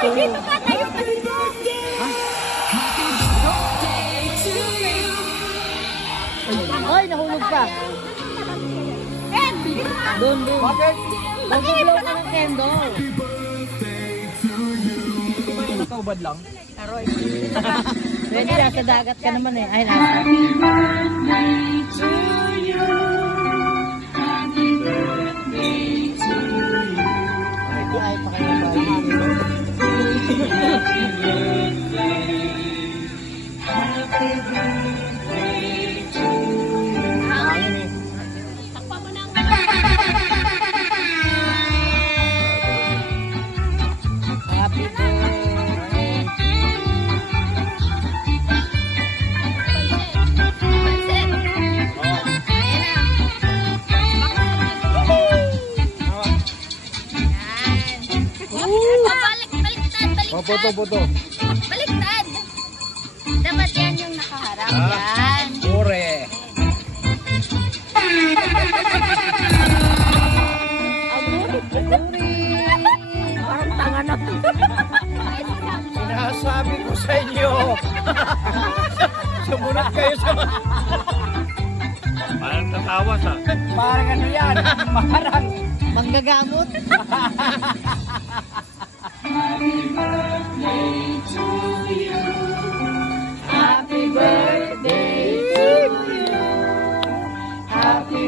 to you. Dito ka tayo. Ay, nahulog pa. Ed, dito ka. Doon. Bakit? Mag-blow ka ng candle. Nakaubad lang. Aroy. Pwede na, sa dagat ka naman eh. Ay, nasa. Ay, Takpa mo ng... Happy birthday. Oh, puto. Baliktad. Dapat yan yung nakaharap. Yan. Ore. Parang tanga na. Sinasabi ko sa inyo. Sumunod kayo sa... Parang tatawas ah. Parang ano yan? Parang... Manggagamot. Happy birthday to you. Happy birthday. Happy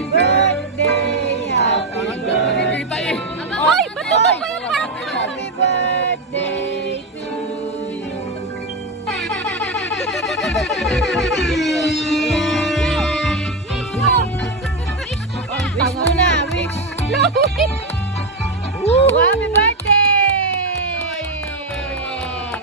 birthday. Hoy, ba't ito pa yung parang... Happy birthday to you. Wish mo na, wish. No,